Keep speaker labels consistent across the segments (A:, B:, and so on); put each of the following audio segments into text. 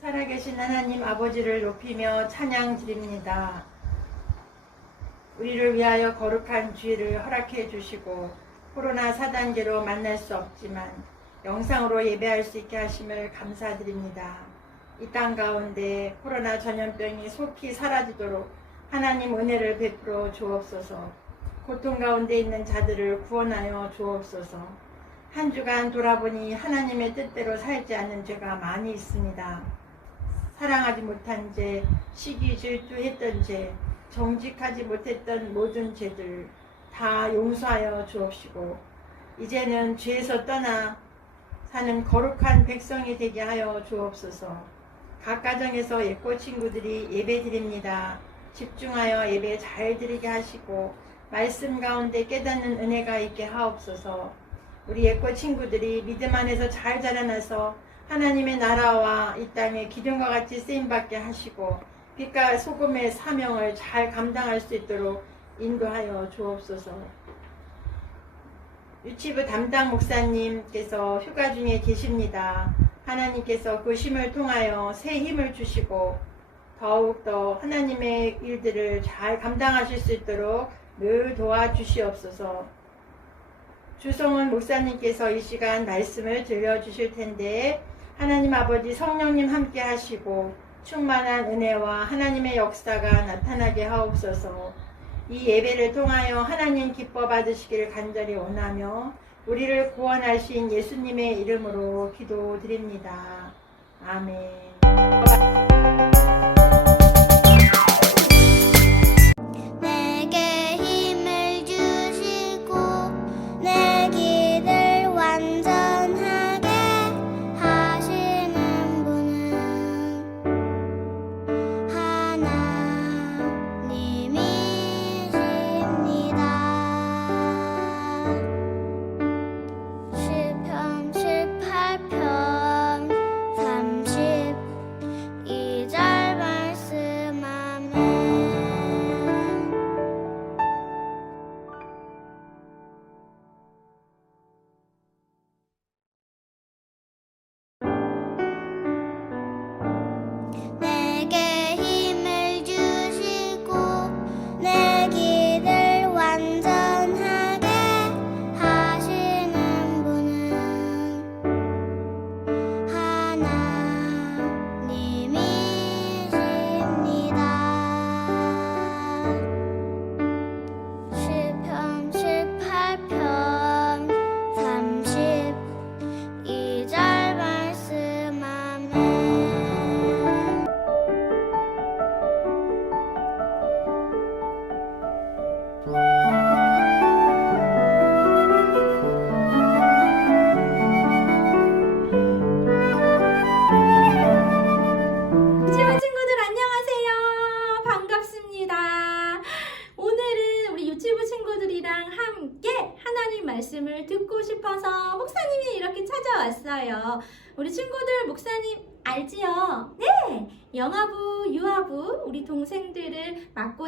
A: 살아계신 하나님 아버지를 높이며 찬양 드립니다. 우리를 위하여 거룩한 주의를 허락해 주시고 코로나 4단계로 만날 수 없지만 영상으로 예배할 수 있게 하심을 감사드립니다. 이 땅 가운데 코로나 전염병이 속히 사라지도록 하나님 은혜를 베풀어 주옵소서. 고통 가운데 있는 자들을 구원하여 주옵소서. 한 주간 돌아보니 하나님의 뜻대로 살지 않는 죄가 많이 있습니다. 사랑하지 못한 죄, 시기 질투했던 죄, 정직하지 못했던 모든 죄들 다 용서하여 주옵시고 이제는 죄에서 떠나 사는 거룩한 백성이 되게 하여 주옵소서. 각 가정에서 예꼬 친구들이 예배 드립니다. 집중하여 예배 잘 드리게 하시고 말씀 가운데 깨닫는 은혜가 있게 하옵소서. 우리 예꼬 친구들이 믿음 안에서 잘 자라나서 하나님의 나라와 이 땅에 기둥과 같이 쓰임받게 하시고 빛과 소금의 사명을 잘 감당할 수 있도록 인도하여 주옵소서. 유치부 담당 목사님께서 휴가 중에 계십니다. 하나님께서 그 쉼을 통하여 새 힘을 주시고 더욱더 하나님의 일들을 잘 감당하실 수 있도록 늘 도와주시옵소서. 주성은 목사님께서 이 시간 말씀을 들려주실 텐데 하나님 아버지 성령님 함께 하시고 충만한 은혜와 하나님의 역사가 나타나게 하옵소서 이 예배를 통하여 하나님 기뻐 받으시기를 간절히 원하며 우리를 구원하신 예수님의 이름으로 기도드립니다. 아멘.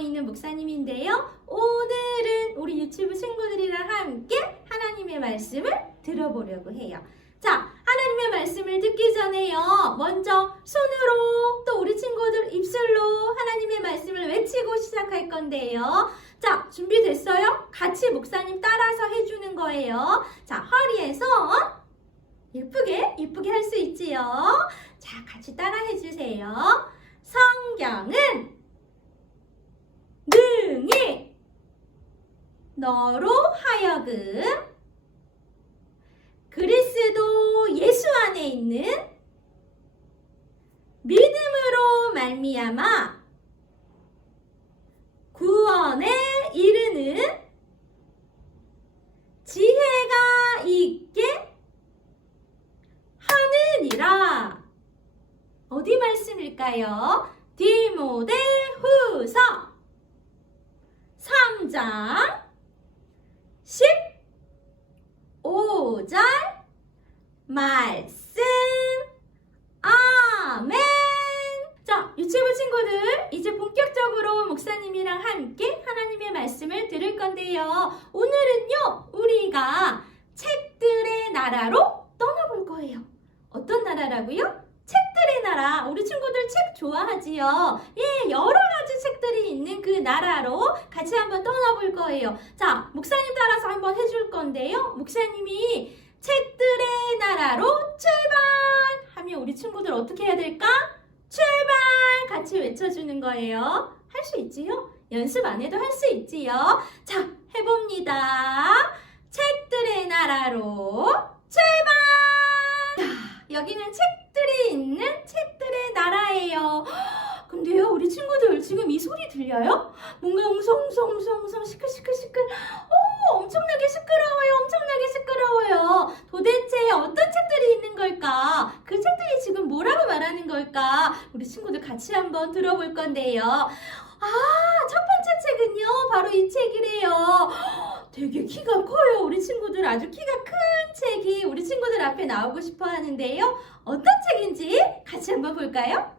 B: 있는 목사님인데요. 오늘은 우리 유치부 친구들이랑 함께 하나님의 말씀을 들어보려고 해요. 자, 하나님의 말씀을 듣기 전에요. 먼저 손으로 또 우리 친구들 입술로 하나님의 말씀을 외치고 시작할 건데요. 자, 준비됐어요? 같이 목사님 따라서 해주는 거예요. 자, 허리에 손. 예쁘게, 예쁘게 할 수 있지요? 자, 같이 따라 해주세요. 성경은 능히 너로 하여금 그리스도 예수 안에 있는 믿음으로 말미암아 구원에 이르는 지혜가 있게 하느니라. 어디 말씀일까요? 디모데 후서 3장 15절 말씀. 아멘. 자 유치부 친구들 이제 본격적으로 목사님이랑 함께 하나님의 말씀을 들을 건데요. 오늘은요 우리가 책들의 나라로 떠나볼 거예요. 어떤 나라라고요? 책들의 나라 우리 친구들 책 좋아하지요 예 여러 가지 책들이 있는 그 나라로 같이 한번 떠나볼 거예요 자 목사님 따라서 한번 해줄 건데요 목사님이 책들의 나라로 출발 하면 우리 친구들 어떻게 해야 될까? 출발 같이 외쳐주는 거예요. 할 수 있지요? 연습 안 해도 할 수 있지요? 자, 해봅니다. 책들의 나라로 출발! 자, 여기는 책들이 있는 책들의 나라예요. 헉, 근데요, 우리 친구들 지금 이 소리 들려요? 뭔가 웅성웅성웅성웅성 시끌시끌시끌 오, 엄청나게 시끄러워요. 엄청나게 시끄러워요. 도대체 어떤 책들이 있는 걸까? 그 책들이 지금 뭐라고 말하는 걸까? 우리 친구들 같이 한번 들어볼 건데요. 아, 첫 번째 책은요. 바로 이 책이래요. 헉, 되게 키가 커요. 우리 친구들 아주 키가 큰 책이 우리 친구들 앞에 나오고 싶어 하는데요. 어떤 책인지 같이 한번 볼까요?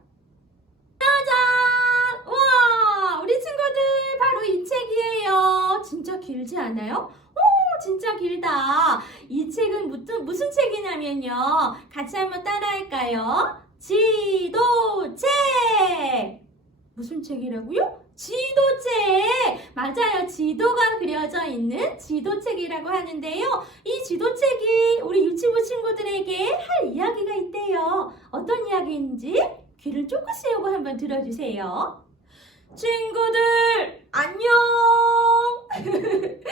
B: 짜잔! 우와! 우리 친구들 바로 이 책이에요. 진짜 길지 않아요? 오, 진짜 길다. 이 책은 무슨, 무슨 책이냐면요. 같이 한번 따라할까요? 지도책! 무슨 책이라고요? 지도책! 맞아요. 지도가 그려져 있는 지도책이라고 하는데요. 이 지도책이 우리 유치부 친구들에게 할 이야기가 있대요. 어떤 이야기인지 귀를 쫑긋 세우고 한번 들어주세요. 친구들, 안녕!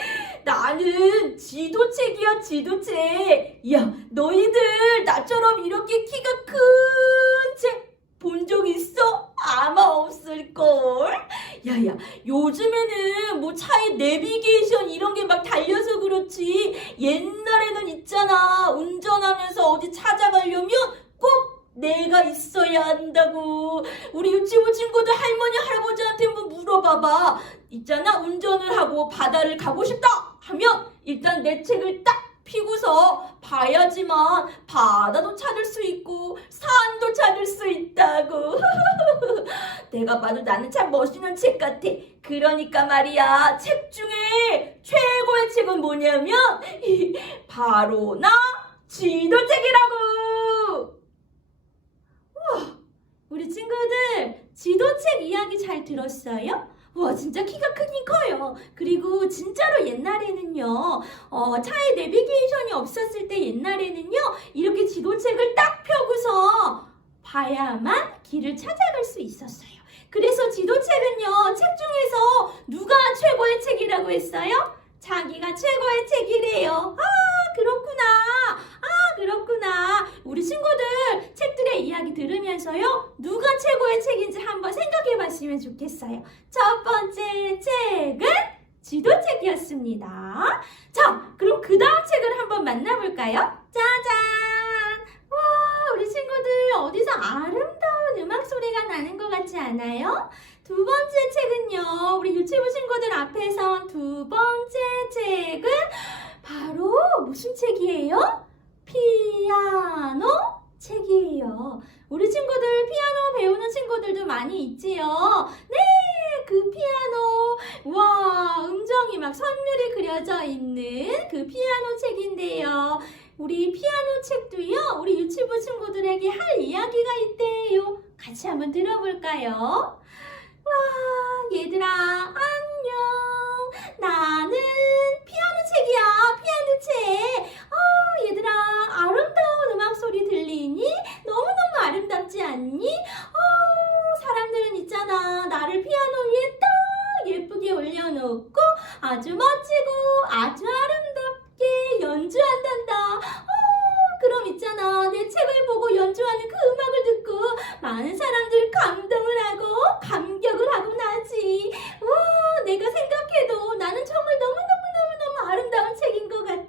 B: 나는 지도책이야, 지도책. 야, 너희들 나처럼 이렇게 키가 큰 책 본 적 있어? 아마 없을걸? 야야, 요즘에는 뭐 차에 내비게이션 이런 게 막 달려서 그렇지. 옛날에는 있잖아. 운전하면서 어디 찾아가려면 꼭 내가 있어야 한다고. 우리 유치부 친구들 할머니, 할아버지한테 한번 물어봐봐. 있잖아, 운전을 하고 바다를 가고 싶다 하면 일단 내 책을 딱 피고서 봐야지만 바다도 찾을 수 있고 산도 찾을 수 있다고. 내가 봐도 나는 참 멋있는 책 같아. 그러니까 말이야, 책 중에 최고의 책은 뭐냐면 바로 나 지도책이라고. 우와, 우리 친구들 지도책 이야기 잘 들었어요? 와 진짜 키가 크긴 커요. 그리고 진짜로 옛날에는요, 어, 차에 내비게이션이 없었을 때 옛날에는요, 이렇게 지도책을 딱 펴고서 봐야만 길을 찾아갈 수 있었어요. 그래서 지도책은요, 책 중에서 누가 최고의 책이라고 했어요? 자기가 최고의 책이래요. 아, 그렇구나. 아, 그렇구나. 우리 친구들 책들의 이야기 들으면서요, 누가 최고의 책인지 한번 생각해 봤으면 좋겠어요. 첫 번째 책은 지도책이었습니다. 자, 그럼 그 다음 책을 한번 만나볼까요? 짜잔! 와, 우리 친구들 어디서 아름다운 음악 소리가 나는 것 같지 않아요? 두 번째 책은요, 우리 유치부 친구들 앞에선 두 번째 책은 바로 무슨 책이에요? 피아노 책이에요. 우리 친구들 피아노 배우는 친구들도 많이 있지요. 네, 그 피아노. 와, 음정이 막 선율이 그려져 있는 그 피아노 책인데요. 우리 피아노 책도요, 우리 유치부 친구들에게 할 이야기가 있대요. 같이 한번 들어볼까요? 와, 얘들아, 안녕. 나는 피아노 책이야, 피아노 책. 어, 얘들아, 아름다운 음악 소리 들리니? 너무너무 아름답지 않니? 어, 사람들은 있잖아. 나를 피아노 위에 딱 예쁘게 올려놓고 아주 멋지고 아주 아름답게 연주한단다. 어, 그럼 있잖아. 내 책을 보고 연주하는 그 음악을 듣고 많은 사람들이 감동을 하고 감격을 하고 나지. 와, 내가 생각해도 나는 정말 너무너무너무너무 아름다운 책인 것 같아.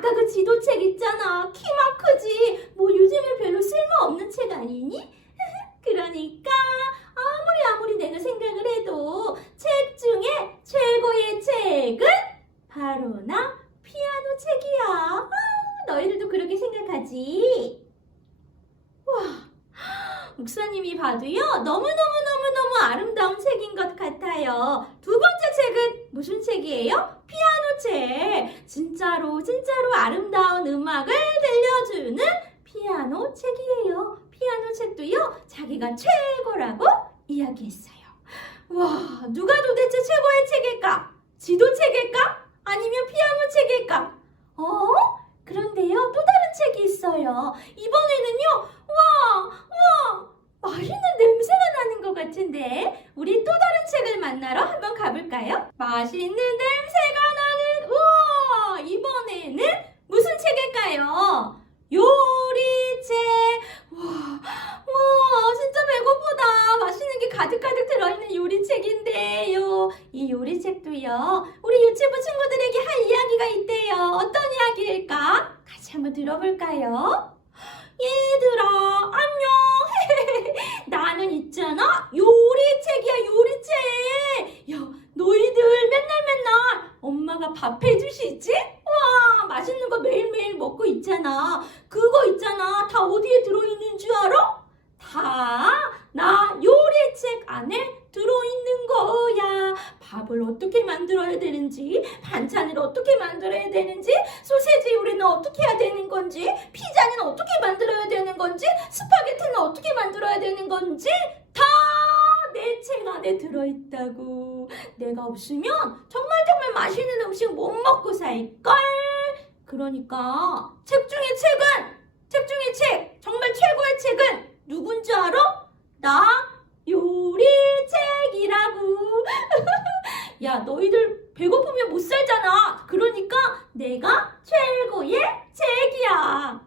B: 어, 아까 그 지도책 있잖아. 키만 크지. 뭐 요즘에 별로 쓸모없는 책 아니니? 그러니까 아무리 아무리 내가 생각을 해도 책 중에 최고의 책은 바로 나 피아노 책이야. 아, 너희들도 그렇게 생각하지? 와, 목사님이 봐도요, 너무너무너무너무 아름다운 책인 것 같아요. 두 번째 책은 무슨 책이에요? 피아노 책. 진짜로, 진짜로 아름다운 음악을 들려주는 피아노 책이에요. 피아노 책도요, 자기가 최고라고 이야기했어요. 와, 누가 도대체 최고의 책일까? 지도 책일까? 아니면 피아노 책일까? 어? 그런데요, 또 다른 책이 있어요. 이번에는요, 와, 와, 맛있는 냄새가 나는 것 같은데, 우리 또 다른 책을 만나러 한번 가볼까요? 맛있는 냄새가 나는, 우와, 이번에는 무슨 책일까요? 요리책. 와, 와, 진짜 배고프다. 맛있는 게 가득가득 들어있는 요리책인데요. 이 요리책도요, 우리 유치부 친구들에게 할 이야기가 있대요. 어떤 이야기일까? 같이 한번 들어볼까요? 얘들아, 안녕. 나는 있잖아. 요리책이야, 요리책. 야, 너희들 맨날 맨날 엄마가 밥 해주시지? 와, 맛있는 거 매일매일 먹고 있잖아. 그거 있잖아. 다 어디에 들어있는 줄 알아? 다 나 요리책 안에 들어있는 거야. 밥을 어떻게 만들어야 되는지, 반찬을 어떻게 만들어야 되는지, 소세지 요리는 어떻게 해야 되는 건지, 피자는 어떻게 만들어야 되는 건지, 스파게티는 어떻게 만들어야 되는 건지 다 내 책 안에 들어있다고. 내가 없으면 정말 정말 맛있는 음식 못 먹고 살걸. 그러니까 책 중에 책은 책 중에 책 정말 최고의 책은 누군지 알아? 나 요리책이라고. 야 너희들 배고프면 못 살잖아. 그러니까 내가 최고의 책이야.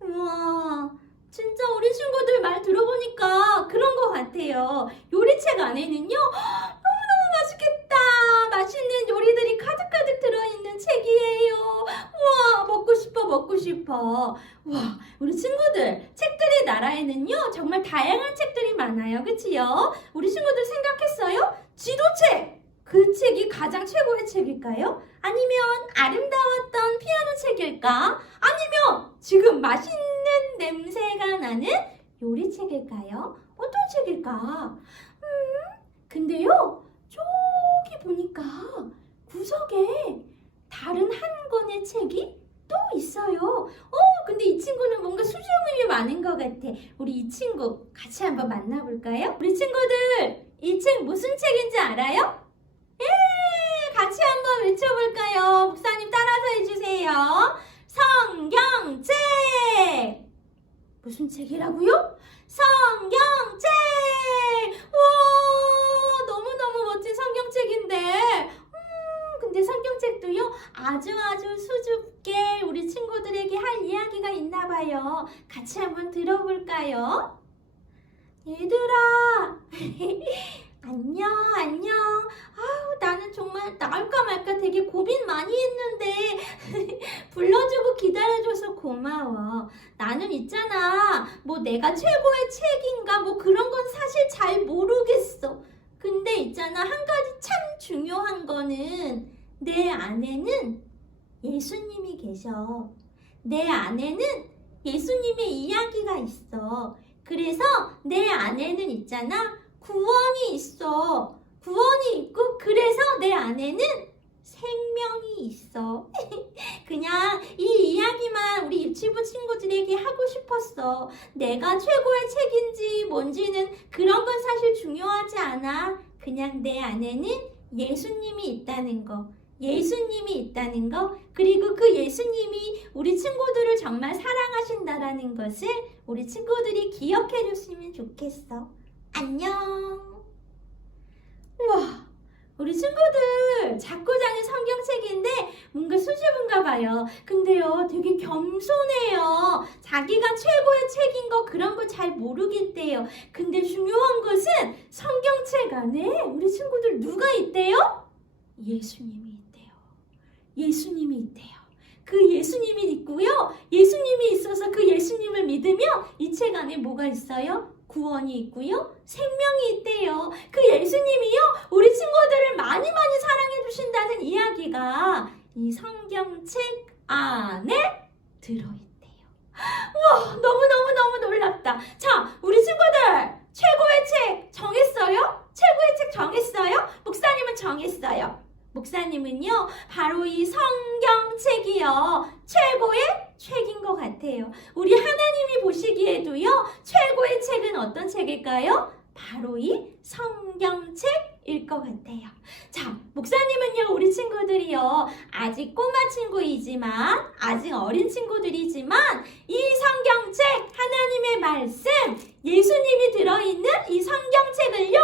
B: 우와. 진짜 우리 친구들 말 들어보니까 그런 것 같아요. 요리책 안에는요, 너무너무 맛있겠다. 맛있는 요리들이 가득가득 들어있는 책이에요. 우와, 먹고 싶어, 먹고 싶어. 와, 우리 친구들, 책들의 나라에는요, 정말 다양한 책들이 많아요. 그치요? 우리 친구들 생각했어요? 지도책! 그 책이 가장 최고의 책일까요? 아니면 아름다웠던 피아노 책일까? 아니면 지금 맛있는 냄새가 나는 요리 책일까요? 어떤 책일까? 음, 근데요, 저기 보니까 구석에 다른 한 권의 책이 또 있어요. 어, 근데 이 친구는 뭔가 수줍음이 많은 것 같아. 우리 이 친구 같이 한번 만나볼까요? 우리 친구들, 이 책 무슨 책인지 알아요? 예, 같이 한번 외쳐볼까요? 목사님 따라서 해주세요. 성경책! 무슨 책이라고요? 성경책! 와, 너무너무 멋진 성경책인데. 음, 근데 성경책도요, 아주 아주 수줍게 우리 친구들에게 할 이야기가 있나 봐요. 같이 한번 들어볼까요? 얘들아! 안녕, 안녕. 아우, 나는 정말 나올까 말까 되게 고민 많이 했는데, 불러주고 기다려줘서 고마워. 나는 있잖아. 뭐 내가 최고의 책인가 뭐 그런 건 사실 잘 모르겠어. 근데 있잖아. 한 가지 참 중요한 거는 내 안에는 예수님이 계셔. 내 안에는 예수님의 이야기가 있어. 그래서 내 안에는 있잖아. 구원이 있어. 구원이 있고, 그래서 내 안에는 생명이 있어. 그냥 이 이야기만 우리 유치부 친구들에게 하고 싶었어. 내가 최고의 책인지 뭔지는 그런 건 사실 중요하지 않아. 그냥 내 안에는 예수님이 있다는 거. 예수님이 있다는 거. 그리고 그 예수님이 우리 친구들을 정말 사랑하신다라는 것을 우리 친구들이 기억해 줬으면 좋겠어. 안녕. 우와. 우리 친구들 자꾸자는 성경책인데 뭔가 수줍은가 봐요. 근데요, 되게 겸손해요. 자기가 최고의 책인 거 그런 거 잘 모르겠대요. 근데 중요한 것은 성경책 안에 우리 친구들 누가 있대요? 예수님이 있대요. 예수님이 있대요. 그 예수님이 있고요. 예수님이 있어서 그 예수님을 믿으면 이책 안에 뭐가 있어요? 구원이 있고요. 생명이 있대요. 그 예수님이요. 우리 친구들을 많이 많이 사랑해 주신다는 이야기가 이 성경책 안에 들어있대요. 우와, 너무너무너무 놀랍다. 자, 우리 친구들, 최고의 책 정했어요? 최고의 책 정했어요? 목사님은 정했어요. 목사님은요, 바로 이 성경책이요, 최고의 책인 것 같아요. 우리 하나님이 보시기에도요, 최고의 책은 어떤 책일까요? 바로 이 성경책 일 것 같아요. 자, 목사님은요, 우리 친구들이요, 아직 꼬마 친구이지만, 아직 어린 친구들이지만, 이 성경책, 하나님의 말씀, 예수님이 들어있는 이 성경책을요,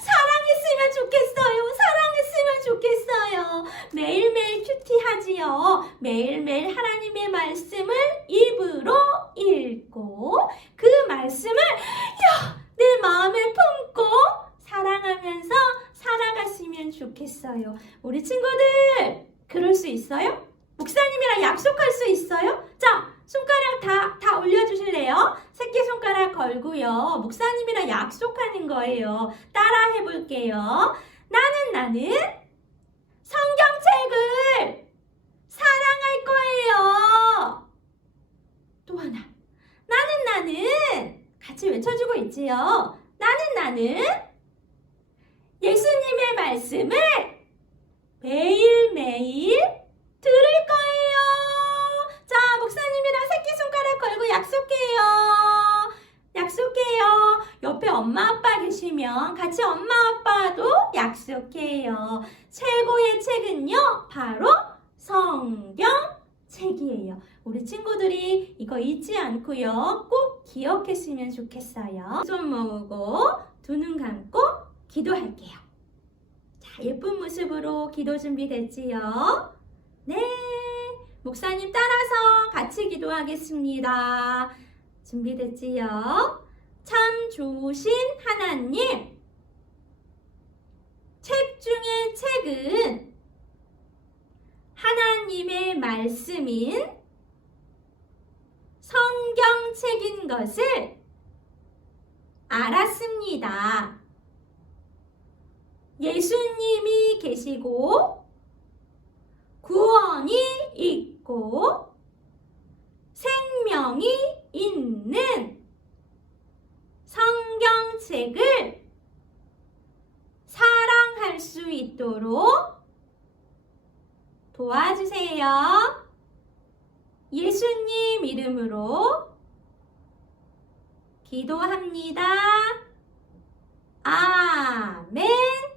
B: 사랑했으면 좋겠어요. 사랑했으면 좋겠어요. 매일매일 큐티하지요. 매일매일 하나님의 말씀을 입으로 읽고, 그 말씀을, 야, 내 마음에 품고, 살아갔으면 좋겠어요. 우리 친구들, 그럴 수 있어요? 목사님이랑 약속할 수 있어요? 자, 손가락 다, 다 올려주실래요? 새끼손가락 걸고요. 목사님이랑 약속하는 거예요. 따라 해볼게요. 나는 나는 성경책을 사랑할 거예요. 또 하나. 나는 나는 같이 외쳐주고 있지요. 나는 나는 예수님의 말씀을 매일매일 들을 거예요. 자, 목사님이랑 새끼손가락 걸고 약속해요. 약속해요. 옆에 엄마 아빠 계시면 같이 엄마 아빠도 약속해요. 최고의 책은요, 바로 성경 책이에요. 우리 친구들이 이거 잊지 않고요. 꼭 기억했으면 좋겠어요. 손 모으고 두 눈 감고 기도할게요. 자, 예쁜 모습으로 기도 준비됐지요? 네. 목사님 따라서 같이 기도하겠습니다. 준비됐지요? 참 좋으신 하나님. 책 중에 책은 하나님의 말씀인 성경책인 것을 알았습니다. 예수님이 계시고 구원이 있고 생명이 있는 성경책을 사랑할 수 있도록 도와주세요. 예수님 이름으로 기도합니다. 아멘.